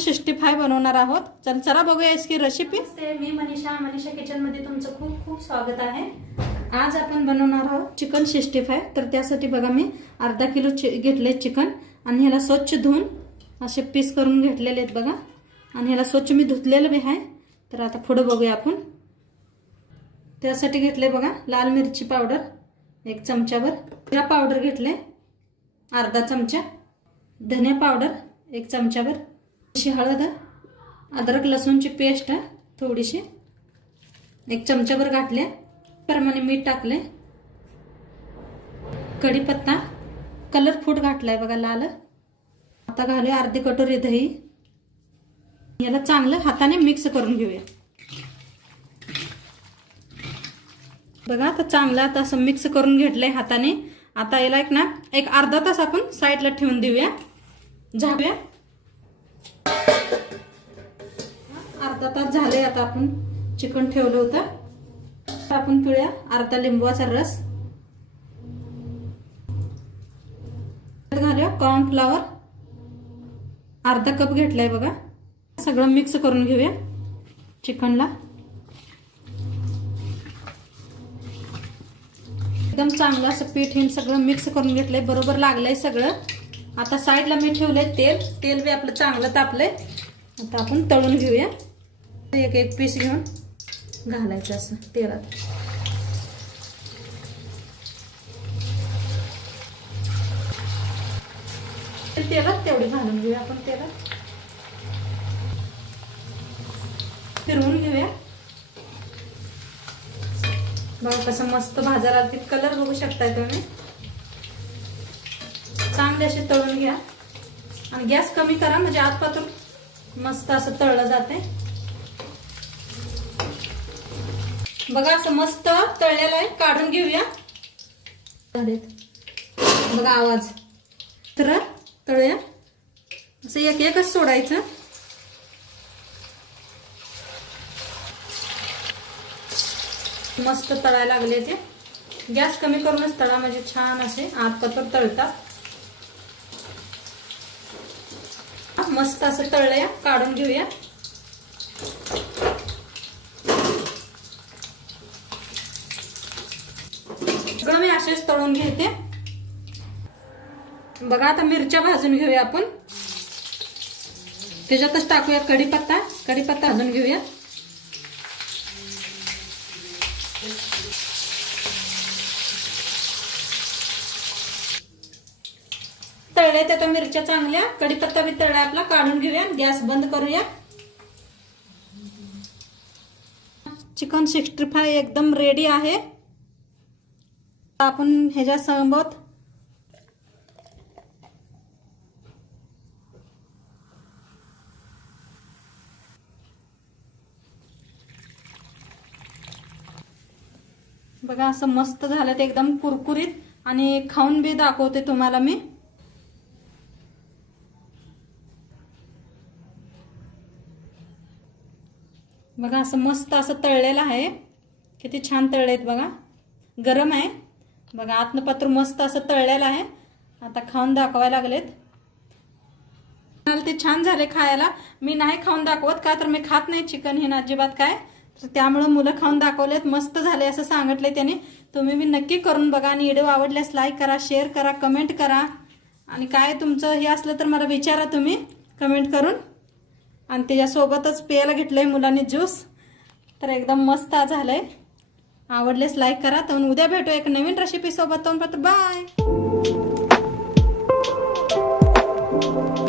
sixty five बनवणार आहोत चल चला बघूया इसकी रेसिपी मी मनीषा मनीषा किचनमध्ये तुमचं खूप खूप स्वागत आहे आज आपण बनवणार आहोत चिकन सिक्स्टी फाय तर त्यासाठी बघा मी अर्धा किलो चि घेतले चिकन आणि ह्याला स्वच्छ धुवून असे पीस करून घेतलेले आहेत बघा आणि ह्याला स्वच्छ मी धुतलेलं बी आहे तर आता पुढं बघूया आपण त्यासाठी घेतले बघा लाल मिरची पावडर एक चमच्यावर जिरा पावडर घेतले अर्धा चमचा धने पावडर एक चमच्यावर थोडीशी हळद अद्रक लसूणची पेस्ट थोडीशी एक चमच्याभर घातले प्रमाणे मीठ टाकले कढीपत्ता कलर फूट घातलाय बघा लाल आता घालूया अर्धी कटोरी दही याला चांगलं हाताने मिक्स करून घेऊया बघा आता चांगलं आता असं मिक्स करून घेतलंय हाताने आता याला एक ना एक अर्धा तास आपण साईडला ठेवून देऊया झाकूया अर्धा तास झाले आता आपण चिकन ठेवलं होतं आपण पिळ्या अर्धा लिंबूचा रस घालूया कॉर्नफ्लावर अर्धा कप घेतलाय बघा सगळं मिक्स करून घेऊया चिकनला एकदम चांगलं असं पीठ हे सगळं मिक्स करून घेतलंय बरोबर लागलंय सगळं आता साईडला मी ठेवले तेल तेल बी आपलं चांगलं तापलंय आता आपण तळून घेऊया एक एक पीस घेऊन घालायचं असं तेलात तेलात तेवढे घालून घेऊया आपण तेलात फिरवून घेऊया बघा कसं मस्त बाजारात कलर बघू शकताय तुम्ही चांगले असे तळून घ्या आणि गॅस कमी करा म्हणजे आतपातून मस्त असं तळलं जाते बघा असं मस्त तळलेलं आहे काढून घेऊया बघा आवाज तर तळूया असं एक एकच सोडायचं मस्त तळायला लागले ते गॅस कमी करूनच तळा म्हणजे छान असे आतपातून तळतात मस्त असं तळलंया काढून घेऊया सगळं मी असेच तळून घेते बघा आता मिरच्या भाजून घेऊया आपण त्याच्यातच टाकूया कढीपत्ता कढीपत्ता भाजून घेऊया झाल्या त्या मिरच्या चांगल्या कडीपत्ता बी तळा आपला काढून घेऊया गॅस बंद करूया चिकन सिक्स्टी फाय एकदम रेडी आहे आपण ह्याच्या सोबत बघा असं मस्त झालं ते एकदम कुरकुरीत आणि खाऊन बी दाखवते तुम्हाला मी बघा असं मस्त असं तळलेलं आहे किती छान तळले बघा गरम आहे बघा आतनं पात्र मस्त असं तळलेलं आहे आता खाऊन दाखवायला लागलेत ते छान झाले खायला मी नाही खाऊन दाखवत का तर मी खात नाही चिकन हे ना अजिबात काय तर त्यामुळं मुलं खाऊन दाखवलेत मस्त झाले असं सांगितले त्याने तुम्ही मी नक्की करून बघा आणि व्हिडिओ आवडल्यास लाईक करा शेअर करा कमेंट करा आणि काय तुमचं हे असलं तर मला विचारा तुम्ही कमेंट करून आणि त्याच्यासोबतच प्यायला घेतलं आहे मुलांनी ज्यूस तर एकदम मस्त झालं आहे आवडलेस लाईक करा तर उद्या भेटू एक नवीन रेसिपीसोबत तोपर्यंत बाय